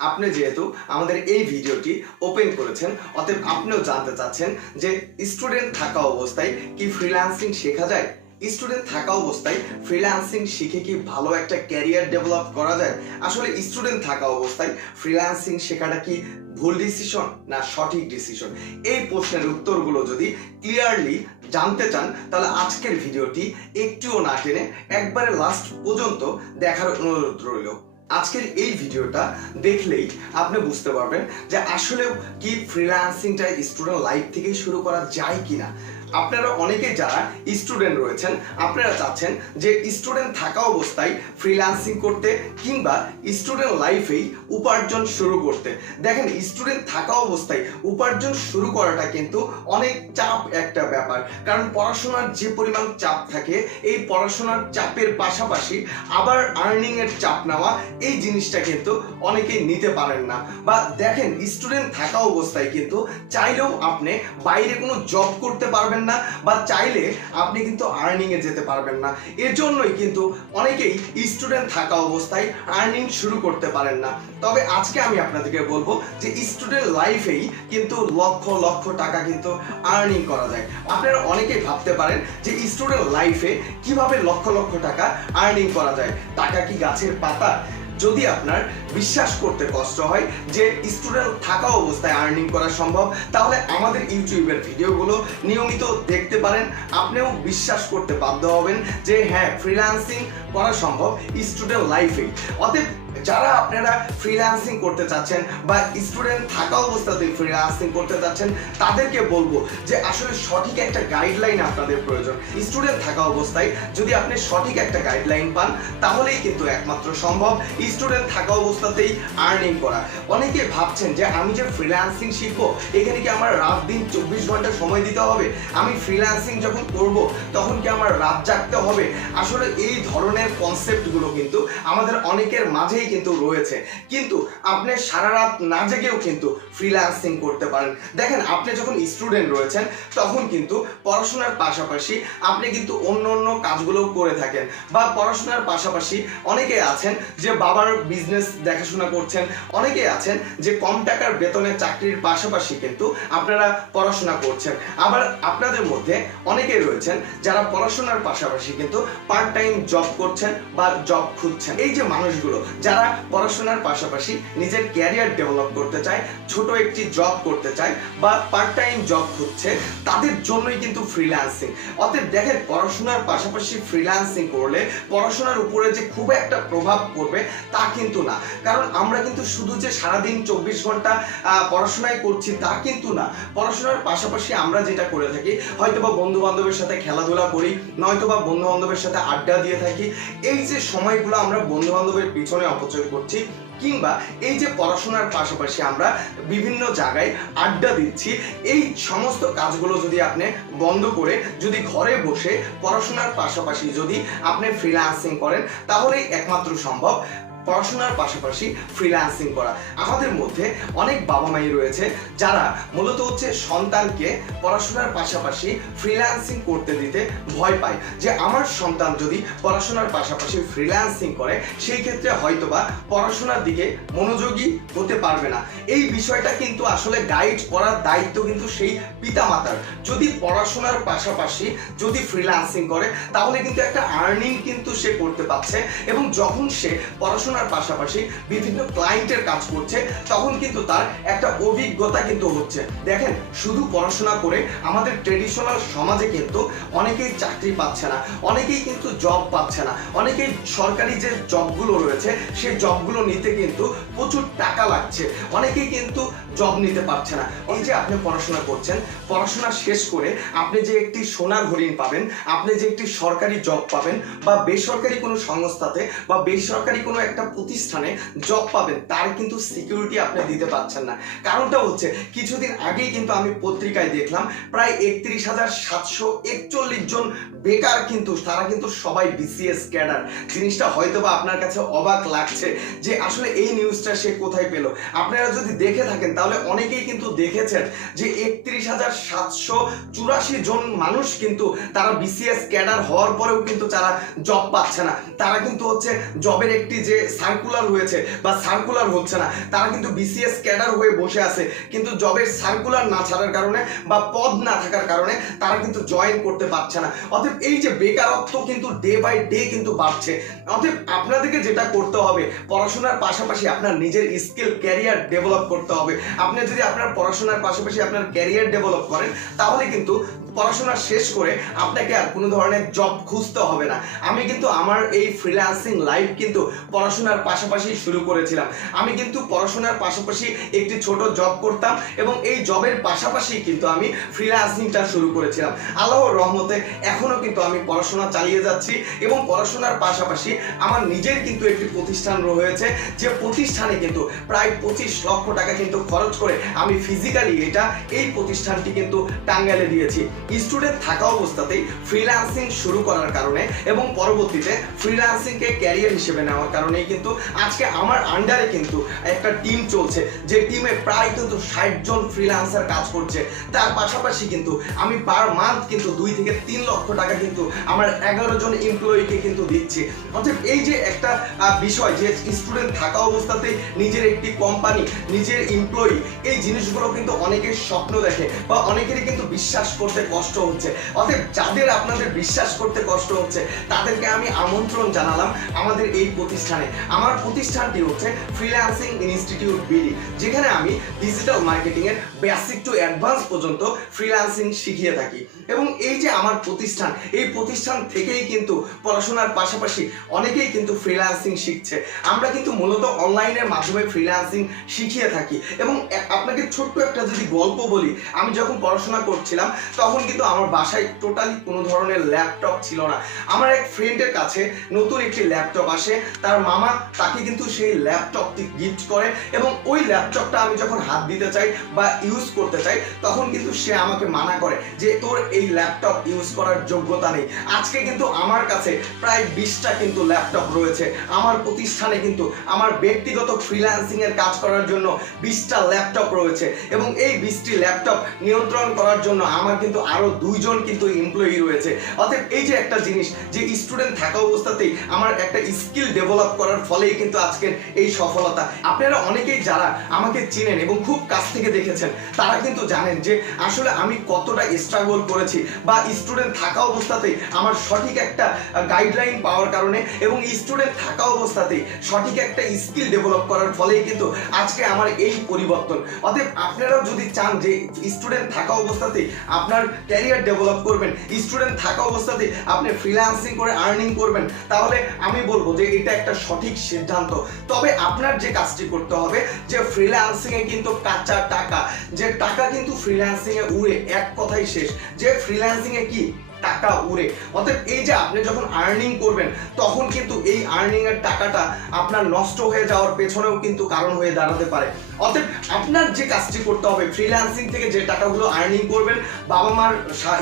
আপনি যেহেতু আমাদের এই ভিডিওটি ওপেন করেছেন, অতএব আপনিও জানতে চাচ্ছেন যে স্টুডেন্ট থাকা অবস্থায় কি ফ্রিল্যান্সিং শেখা যায়? স্টুডেন্ট থাকা অবস্থায় ফ্রিল্যান্সিং শিখে কি ভালো একটা ক্যারিয়ার ডেভেলপ করা যায়? আসলে স্টুডেন্ট থাকা অবস্থায় ফ্রিল্যান্সিং শেখাটা কি ভুল ডিসিশন না সঠিক ডিসিশন? এই প্রশ্নের উত্তরগুলো যদি ক্লিয়ারলি জানতে চান তাহলে আজকের ভিডিওটি একটুও না টেনে একবারে লাস্ট পর্যন্ত দেখার অনুরোধ রইল। আজকের এই ভিডিওটা দেখলেই আপনি বুঝতে পারবেন যে আসলেও কি ফ্রিল্যান্সিংটা স্টুডেন্ট লাইফ থেকেই শুরু করা যায় কিনা। আপনারা অনেকেই যারা স্টুডেন্ট রয়েছেন আপনারা চাচ্ছেন যে স্টুডেন্ট থাকা অবস্থায় ফ্রিল্যান্সিং করতে কিংবা স্টুডেন্ট লাইফেই উপার্জন শুরু করতে। দেখেন, স্টুডেন্ট থাকা অবস্থায় উপার্জন শুরু করাটা কিন্তু অনেক চাপ একটা ব্যাপার, কারণ পড়াশোনার যে পরিমাণ চাপ থাকে এই পড়াশোনার চাপের পাশাপাশি আবার আর্নিং এর চাপ নেওয়া এই জিনিসটা কিন্তু অনেকেই নিতে পারেন না। বা দেখেন, স্টুডেন্ট থাকা অবস্থায় কিন্তু চাইলেও আপনি বাইরে কোনো জব করতে পারবেন না বা চাইলে আপনি কিন্তু আর্নিং এ যেতে পারবেন না। এর জন্যই কিন্তু অনেকেই স্টুডেন্ট থাকা অবস্থায় আর্নিং শুরু করতে পারেন না। তবে আজকে আমি আপনাদেরকে বলবো যে স্টুডেন্ট লাইফেই কিন্তু লক্ষ লক্ষ টাকা কিন্তু আর্নিং করা যায়। আপনারা অনেকেই ভাবতে পারেন যে স্টুডেন্ট লাইফে কিভাবে লক্ষ লক্ষ টাকা আর্নিং করা যায়। টাকা কি গাছের পাতা? যদি আপনার বিশ্বাস করতে কষ্ট হয় যে স্টুডেন্ট থাকা অবস্থায় আর্নিং করা সম্ভব, তাহলে আমাদের ইউটিউবের ভিডিওগুলো নিয়মিত দেখতে পারেন। আপনিও বিশ্বাস করতে বাধ্য হবেন যে হ্যাঁ, ফ্রিল্যান্সিং করা সম্ভব স্টুডেন্ট লাইফে। অতএব যারা আপনারা ফ্রিল্যান্সিং করতে চাচ্ছেন বা স্টুডেন্ট থাকা অবস্থাতেই ফ্রিল্যান্সিং করতে চাচ্ছেন তাদেরকে বলবো যে আসলে সঠিক একটা গাইডলাইন আপনাদের প্রয়োজন। স্টুডেন্ট থাকা অবস্থায় যদি আপনি সঠিক একটা গাইডলাইন পান তাহলেই কিন্তু একমাত্র সম্ভব স্টুডেন্ট থাকা অবস্থাতেই আর্নিং করা। অনেকে ভাবছেন যে আমি যে ফ্রিল্যান্সিং শিখবো এখানে কি আমার রাত দিন 24 ঘন্টা সময় দিতে হবে? আমি ফ্রিল্যান্সিং যখন করব তখন কি আমার রাত জাগতে হবে? আসলে এই ধরনের কনসেপ্টগুলো কিন্তু আমাদের অনেকের মাঝেই কিন্তু রয়েছে, কিন্তু আপনি সারা রাত না জেগেও কিন্তু ফ্রিল্যান্সিং করতে পারেন। দেখেন, আপনি যখন স্টুডেন্ট রয়েছেন তখন কিন্তু পড়াশোনার পাশাপাশি আপনি কিন্তু অন্য অন্য কাজগুলো করে থাকেন, বা পড়াশোনার পাশাপাশি অনেকে আছেন যে বাবার বিজনেস দেখাশোনা করছেন, অনেকে আছেন যে কম টাকার বেতনের চাকরির পাশাপাশি কিন্তু আপনারা পড়াশোনা করছেন। আবার আপনাদের মধ্যে অনেকেই রয়েছেন যারা পড়াশোনার পাশাপাশি কিন্তু পার্ট টাইম জব করছেন বা জব খুঁজছেন। এই যে মানুষগুলো যারা পড়াশোনার পাশাপাশি নিজের ক্যারিয়ার ডেভেলপ করতে চায়, ছোট একটি জব করতে চায় বা পার্ট টাইম জব খুঁজছে, তাদের জন্যই কিন্তু ফ্রিল্যান্সিং। অতএব দেখেন, পড়াশোনার পাশাপাশি ফ্রিল্যান্সিং করলে পড়াশোনার উপরে যে খুব একটা প্রভাব পড়বে তা কিন্তু না, কারণ আমরা কিন্তু শুধু যে সারাদিন 24 ঘন্টা পড়াশোনায় করছি তা কিন্তু না। পড়াশোনার পাশাপাশি আমরা যেটা করে থাকি, হয়তোবা বন্ধু বান্ধবের সাথে খেলাধুলা করি, নয়তোবা বন্ধু বান্ধবের সাথে আড্ডা দিয়ে থাকি। এই যে সময়গুলো আমরা বন্ধু বান্ধবের পিছনে অপচয় করছি, কিংবা এই যে পড়াশোনার পাশাপাশি আমরা বিভিন্ন জায়গায় আড্ডা দিচ্ছি, এই সমস্ত কাজগুলো যদি আপনি বন্ধ করে যদি ঘরে বসে পড়াশোনার পাশাপাশি যদি আপনি ফ্রিল্যান্সিং করেন তাহলেই একমাত্র সম্ভব পড়াশোনার পাশাপাশি ফ্রিল্যান্সিং করা। আমাদের মধ্যে অনেক বাবা মাই রয়েছে যারা মূলত হচ্ছে সন্তানকে পড়াশোনার পাশাপাশি ফ্রিল্যান্সিং করতে দিতে ভয় পায়, যে আমার সন্তান যদি পড়াশোনার পাশাপাশি ফ্রিল্যান্সিং করে সেই ক্ষেত্রে হয়তোবা পড়াশোনার দিকে মনোযোগী হতে পারবে না। এই বিষয়টা কিন্তু আসলে গাইড করার দায়িত্ব কিন্তু সেই পিতামাতার। যদি পড়াশোনার পাশাপাশি যদি ফ্রিল্যান্সিং করে তাহলে কিন্তু একটা আর্নিং কিন্তু সে করতে পারছে, এবং যখন সে পড়াশোনার পাশাপাশি বিভিন্ন ক্লায়েন্টের কাজ করছে তখন কিন্তু তার একটা অভিজ্ঞতা কিন্তু হচ্ছে। দেখেন, শুধু পড়াশোনা করে আমাদের ট্রেডিশনাল সমাজে কিন্তু অনেকেই চাকরি পাচ্ছে না, অনেকেই কিন্তু জব পাচ্ছে না, অনেকেই সরকারি যে জবগুলো রয়েছে সেই জবগুলো নিতে কিন্তু প্রচুর টাকা লাগছে, অনেকেই কিন্তু জব নিতে পারছে না। এই যে আপনি পড়াশোনা করছেন, পড়াশোনা শেষ করে আপনি যে একটি সোনার হরিণ পাবেন, আপনি যে একটি সরকারি জব পাবেন বা বেসরকারি কোনো সংস্থাতে বা বেসরকারি কোনো একটা প্রতিষ্ঠানে জব পাবেন, তার কিন্তু সিকিউরিটি আপনি দিতে পারছেন না। কারণটা হচ্ছে, কিছুদিন আগেই কিন্তু আমি পত্রিকায় দেখলাম প্রায় 31,741 জন বেকার, কিন্তু তারা কিন্তু সবাই বিসিএস ক্যাডার। জিনিসটা হয়তোবা আপনার কাছে অবাক লাগছে যে আসলে এই নিউজটা সে কোথায় পেল। আপনারা যদি দেখে থাকেন তাহলে অনেকেই কিন্তু দেখেছেন যে 31,784 জন মানুষ কিন্তু তারা বিসিএস ক্যাডার হওয়ার পরেও কিন্তু তারা জব পাচ্ছে না। তারা কিন্তু হচ্ছে জবের একটি যে সার্কুলার হয়েছে বা সার্কুলার হচ্ছে না, তারা কিন্তু বিসিএস ক্যাডার হয়ে বসে আছে, কিন্তু জবের সার্কুলার না ছাড়ার কারণে বা পদ না থাকার কারণে তারা কিন্তু জয়েন করতে পারছে না। অতএব এই যে বেকারত্ব কিন্তু ডে বাই ডে কিন্তু বাড়ছে। অতএব আপনাদেরকে যেটা করতে হবে, পড়াশোনার পাশাপাশি আপনার নিজের স্কিল ক্যারিয়ার ডেভেলপ করতে হবে। আপনি যদি আপনার পড়াশোনার পাশাপাশি আপনার ক্যারিয়ার ডেভেলপ করেন, তাহলে কিন্তু পড়াশোনা শেষ করে আপনাকে আর কোনো ধরনের জব খুঁজতে হবে না। আমি কিন্তু আমার এই ফ্রিল্যান্সিং লাইফ কিন্তু পড়াশোনার পাশাপাশি শুরু করেছিলাম। আমি কিন্তু পড়াশোনার পাশাপাশি একটি ছোট জব করতাম এবং এই জবের পাশাপাশি কিন্তু আমি ফ্রিল্যান্সিংটা শুরু করেছিলাম। আল্লাহর রহমতে এখনও কিন্তু আমি পড়াশোনা চালিয়ে যাচ্ছি এবং পড়াশোনার পাশাপাশি আমার নিজের কিন্তু একটি প্রতিষ্ঠান রয়েছে, যে প্রতিষ্ঠানে কিন্তু প্রায় 25 লক্ষ টাকা কিন্তু খরচ করে আমি ফিজিক্যালি এই প্রতিষ্ঠানটি কিন্তু টাঙ্গাইলে দিয়েছি। স্টুডেন্ট থাকা অবস্থাতেই ফ্রিল্যান্সিং শুরু করার কারণে এবং পরবর্তীতে ফ্রিল্যান্সিংকে ক্যারিয়ার হিসেবে নেওয়ার কারণেই কিন্তু আজকে আমার আন্ডারে কিন্তু একটা টিম চলছে, যে টিমে প্রায় কিন্তু 60 জন ফ্রিল্যান্সার কাজ করছে। তার পাশাপাশি কিন্তু আমি পার মান্থ কিন্তু 2 থেকে 3 লক্ষ টাকা কিন্তু আমার 11 জন এমপ্লয়িকে কিন্তু দিচ্ছি। অর্থাৎ এই যে একটা বিষয় যে স্টুডেন্ট থাকা অবস্থাতেই নিজের একটি কোম্পানি, নিজের এমপ্লয়ি, এই জিনিসগুলো কিন্তু অনেকের স্বপ্ন দেখে বা অনেকেরই কিন্তু বিশ্বাস করতে কষ্ট হচ্ছে। অতএব যাদের আপনাদের বিশ্বাস করতে কষ্ট হচ্ছে তাদেরকে আমি আমন্ত্রণ জানালাম আমাদের এই প্রতিষ্ঠানে। আমার প্রতিষ্ঠানটি হচ্ছে ফ্রিল্যান্সিং ইনস্টিটিউট বিডি, যেখানে আমি ডিজিটাল মার্কেটিং এর বেসিক টু অ্যাডভান্স পর্যন্ত ফ্রিল্যান্সিং শিখিয়ে থাকি। এবং এই যে আমার প্রতিষ্ঠান, এই প্রতিষ্ঠান থেকেই কিন্তু পড়াশোনার পাশাপাশি অনেকেই কিন্তু ফ্রিল্যান্সিং শিখছে। আমরা কিন্তু মূলত অনলাইনের মাধ্যমে ফ্রিল্যান্সিং শিখিয়ে থাকি। এবং আপনাকে ছোট্ট একটা যদি গল্প বলি, আমি যখন পড়াশোনা করছিলাম তখন কিন্তু আমার বাসায় টোটালি কোনো ধরনের ল্যাপটপ ছিল না। আমার এক ফ্রেন্ডের কাছে নতুন একটি ল্যাপটপ আসে, তার মামা তাকে কিন্তু সেই ল্যাপটপটি গিফট করে এবং ওই ল্যাপটপটা আমি যখন হাত দিতে চাই বা ইউজ করতে চাই তখন কিন্তু সে আমাকে মানা করে যে তোর এই ল্যাপটপ ইউজ করার যোগ্যতা নেই। আজকে কিন্তু আমার কাছে প্রায় 20টা কিন্তু ল্যাপটপ রয়েছে। আমার প্রতিষ্ঠানে কিন্তু আমার ব্যক্তিগত ফ্রিল্যান্সিং এর কাজ করার জন্য 20টা ল্যাপটপ রয়েছে এবং এই 20টি ল্যাপটপ নিয়ন্ত্রণ করার জন্য আমার কিন্তু আরো 2 জন কিন্তু এমপ্লয়ি রয়েছে। অতএব এই যে একটা জিনিস, যে স্টুডেন্ট থাকা অবস্থাতেই আমার একটা স্কিল ডেভেলপ করার ফলেই কিন্তু আজকের এই সফলতা। আপনারা অনেকেই যারা আমাকে চিনেন এবং খুব কাছ থেকে দেখেছেন তারা কিন্তু জানেন যে আসলে আমি কতটা স্ট্রাগল করেছি, বা স্টুডেন্ট থাকা অবস্থাতেই আমার সঠিক একটা গাইডলাইন পাওয়ার কারণে এবং স্টুডেন্ট থাকা অবস্থাতেই সঠিক একটা স্কিল ডেভেলপ করার ফলেই কিন্তু আজকে আমার এই পরিবর্তন। অতএব আপনারাও যদি চান যে স্টুডেন্ট থাকা অবস্থাতেই আপনার ক্যারিয়ার ডেভেলপ করবেন, স্টুডেন্ট থাকা অবস্থাতেই আপনি ফ্রিল্যান্সিং করে আর্নিং করবেন, তাহলে আমি বলবো যে এটা একটা সঠিক সিদ্ধান্ত। তবে আপনার যে কাজটি করতে হবে, যে ফ্রিল্যান্সিং এ কিন্তু কাঁচা টাকা, যে টাকা কিন্তু ফ্রিল্যান্সিং এ উড়ে, এক কথাই শেষ, যে ফ্রিল্যান্সিং এ কি টাকা উড়ে। অতএব এই যে আপনি যখন আর্নিং করবেন তখন কিন্তু এই আর্নিং এর টাকাটা আপনার নষ্ট হয়ে যাওয়ার পেছনেও কিন্তু কারণ হয়ে দাঁড়াতে পারে। অতএব আপনার যে কাজটি করতে হবে, ফ্রিল্যান্সিং থেকে যে টাকাগুলো আর্নিং করবেন বাবা মার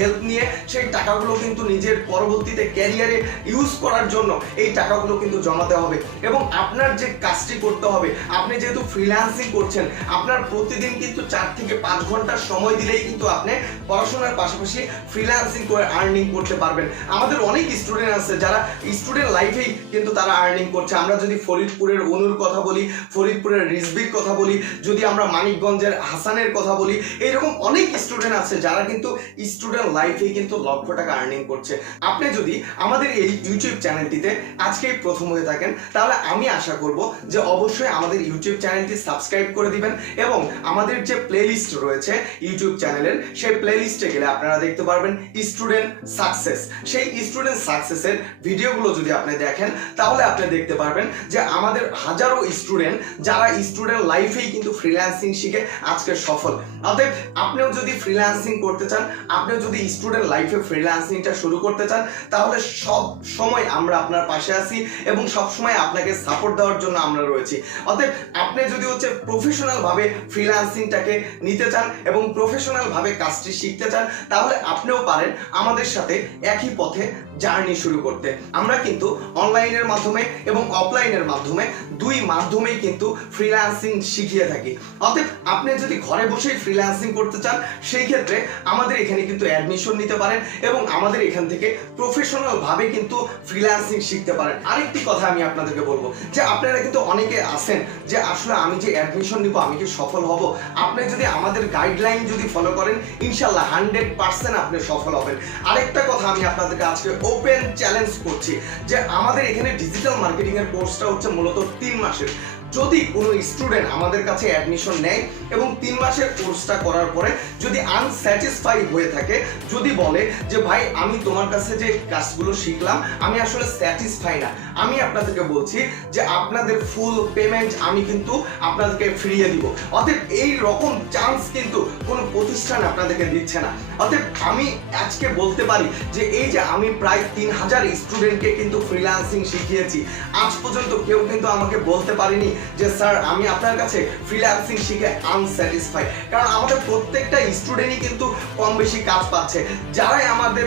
হেল্প নিয়ে, সেই টাকাগুলো কিন্তু নিজের পরবর্তীতে ক্যারিয়ারে ইউজ করার জন্য এই টাকাগুলো কিন্তু জমাতে হবে। এবং আপনার যে কাজটি করতে হবে, আপনি যেহেতু ফ্রিল্যান্সিং করছেন, আপনার প্রতিদিন কিন্তু 4 থেকে 5 ঘন্টা সময় দিলেই কিন্তু আপনি পড়াশোনার পাশাপাশি ফ্রিল্যান্সিং করে আর্নিং করতে পারবেন। আমাদের অনেক স্টুডেন্ট আছে যারা স্টুডেন্ট লাইফেই কিন্তু তারা আর্নিং করছে। আমরা যদি ফরিদপুরের অনুর কথা বলি, ফরিদপুরের রিজবির কথা বলি, যদি আমরা মানিকগঞ্জের হাসানের কথা বলি, এইরকম অনেক স্টুডেন্ট আছে যারা কিন্তু স্টুডেন্ট লাইফেই কিন্তু লক্ষ টাকা আর্নিং করছে। আপনি যদি আমাদের এই ইউটিউব চ্যানেলটিতে আজকেই প্রথম হয়ে থাকেন, তাহলে আমি আশা করব যে অবশ্যই আমাদের ইউটিউব চ্যানেলটি সাবস্ক্রাইব করে দিবেন এবং আমাদের যে প্লেলিস্ট রয়েছে ইউটিউব চ্যানেলের, সেই প্লেলিস্টে গেলে আপনারা দেখতে পারবেন স্টুডেন্ট সাকসেস। সেই স্টুডেন্ট সাকসেসের ভিডিওগুলো যদি আপনি দেখেন তাহলে আপনি দেখতে পারবেন যে আমাদের হাজারো স্টুডেন্ট যারা স্টুডেন্ট লাইফেই কিন্তু ফ্রিল্যান্সিং শিখে আজকে সফল। অতএব আপনিও যদি ফ্রিল্যান্সিং করতে চান, আপনিও যদি স্টুডেন্ট লাইফে ফ্রিল্যান্সিংটা শুরু করতে চান, তাহলে সব সময় আমরা আপনার পাশে আছি এবং সব সময় আপনাকে সাপোর্ট দেওয়ার জন্য আমরা রয়েছি। অতএব আপনি যদি প্রফেশনাল ভাবে ফ্রিল্যান্সিংটাকে নিতে চান এবং প্রফেশনাল ভাবে কাজটি শিখতে চান, তাহলে আপনিও পারেন আমাদের সাথে একই পথে জার্নি শুরু করতে। আমরা কিন্তু অনলাইনের মাধ্যমে এবং অফলাইনের মাধ্যমে দুই মাধ্যমেই কিন্তু ফ্রিল্যান্সিং শিখিয়ে থাকি। অতএব আপনি যদি ঘরে বসেই ফ্রিল্যান্সিং করতে চান সেই ক্ষেত্রে আমাদের এখানে কিন্তু অ্যাডমিশন নিতে পারেন এবং আমাদের এখান থেকে প্রফেশনাল ভাবে কিন্তু ফ্রিল্যান্সিং শিখতে পারেন। আরেকটি কথা আমি আপনাদেরকে বলবো যে আপনারা কিন্তু অনেকে আছেন যে আসলে আমি যে অ্যাডমিশন নিব আমি কি সফল হব? আপনি যদি আমাদের গাইডলাইন যদি ফলো করেন ইনশাল্লাহ 100% আপনি সফল হবেন। আরেকটা কথা আমি আপনাদেরকে আজকে ওপেন চ্যালেঞ্জ করছি যে আমাদের এখানে ডিজিটাল মার্কেটিং এর কোর্সটা হচ্ছে মূলত 3 মাসের। যদি কোনো স্টুডেন্ট আমাদের কাছে অ্যাডমিশন নেয় এবং 3 মাসের কোর্সটা করার পরে যদি আনস্যাটিসফাই হয়ে থাকে, যদি বলে যে ভাই আমি তোমার কাছে যে কাজগুলো শিখলাম আমি আসলে স্যাটিসফাই না, আমি আপনাদেরকে বলছি যে আপনাদের ফুল পেমেন্ট আমি কিন্তু আপনাদেরকে ফিরিয়ে দিব। অতএব এই রকম চান্স কিন্তু কোনো প্রতিষ্ঠান আপনাদেরকে দিচ্ছে না। অতএব আমি আজকে বলতে পারি যে এই যে আমি প্রায় 3000 স্টুডেন্টকে কিন্তু ফ্রিল্যান্সিং শিখিয়েছি, আজ পর্যন্ত কেউ কিন্তু আমাকে বলতে পারেনি যে স্যার আমি আপনার কাছে ফ্রিল্যান্সিং শিখে আনস্যাটিসফাই। কারণ আমাদের প্রত্যেকটা স্টুডেন্টই কিন্তু কম বেশি কাজ পাচ্ছে, যারাই আমাদের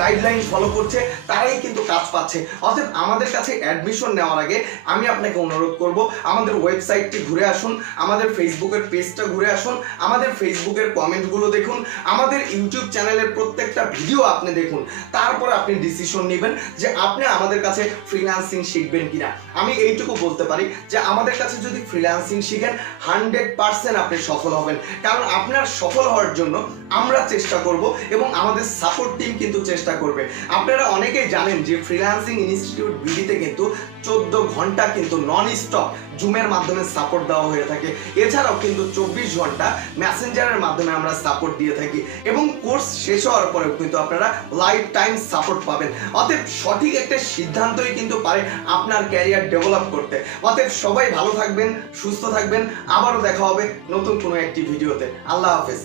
গাইডলাইন ফলো করছে তারাই কিন্তু কাজ পাচ্ছে। অতএব আমাদের কাছে অ্যাডমিশন নেওয়ার আগে আমি আপনাকে অনুরোধ করব আমাদের ওয়েবসাইটটি ঘুরে আসুন, আমাদের ফেসবুকের পেজটা ঘুরে আসুন, আমাদের ফেসবুকের কমেন্টগুলো দেখুন, আমাদের ইউটিউব চ্যানেলের প্রত্যেকটা ভিডিও আপনি দেখুন, তারপর আপনি ডিসিশন নেবেন যে আপনি আমাদের কাছে ফ্রিল্যান্সিং শিখবেন কিনা। আমি এইটুকু বলতে পারি যে আমাদের কাছে যদি ফ্রিল্যান্সিং শিখেন 100% আপনি সফল হবেন। কারণ আপনার সফল হওয়ার জন্য আমরা চেষ্টা করব এবং আমাদের সাপোর্ট টিম কিন্তু চেষ্টা করবে। আপনারা অনেকেই জানেন যে ফ্রিল্যান্সিং ইনস্টিটিউট বিডিতে কিন্তু 14 ঘন্টা কিন্তু নন স্টপ জুমের মাধ্যমে সাপোর্ট দেওয়া হয়ে থাকে। এছাড়াও কিন্তু 24 ঘন্টা মেসেঞ্জারের মাধ্যমে আমরা সাপোর্ট দিয়ে থাকি এবং কোর্স শেষ হওয়ার পরেও কিন্তু আপনারা লাইফ টাইম সাপোর্ট পাবেন। অতএব সঠিক একটা সিদ্ধান্তই কিন্তু পারে আপনার ক্যারিয়ার ডেভেলপ করতে। অতএব সবাই ভালো থাকবেন, সুস্থ থাকবেন, আবারও দেখা হবে নতুন কোনো একটি ভিডিওতে। আল্লাহ হাফেজ।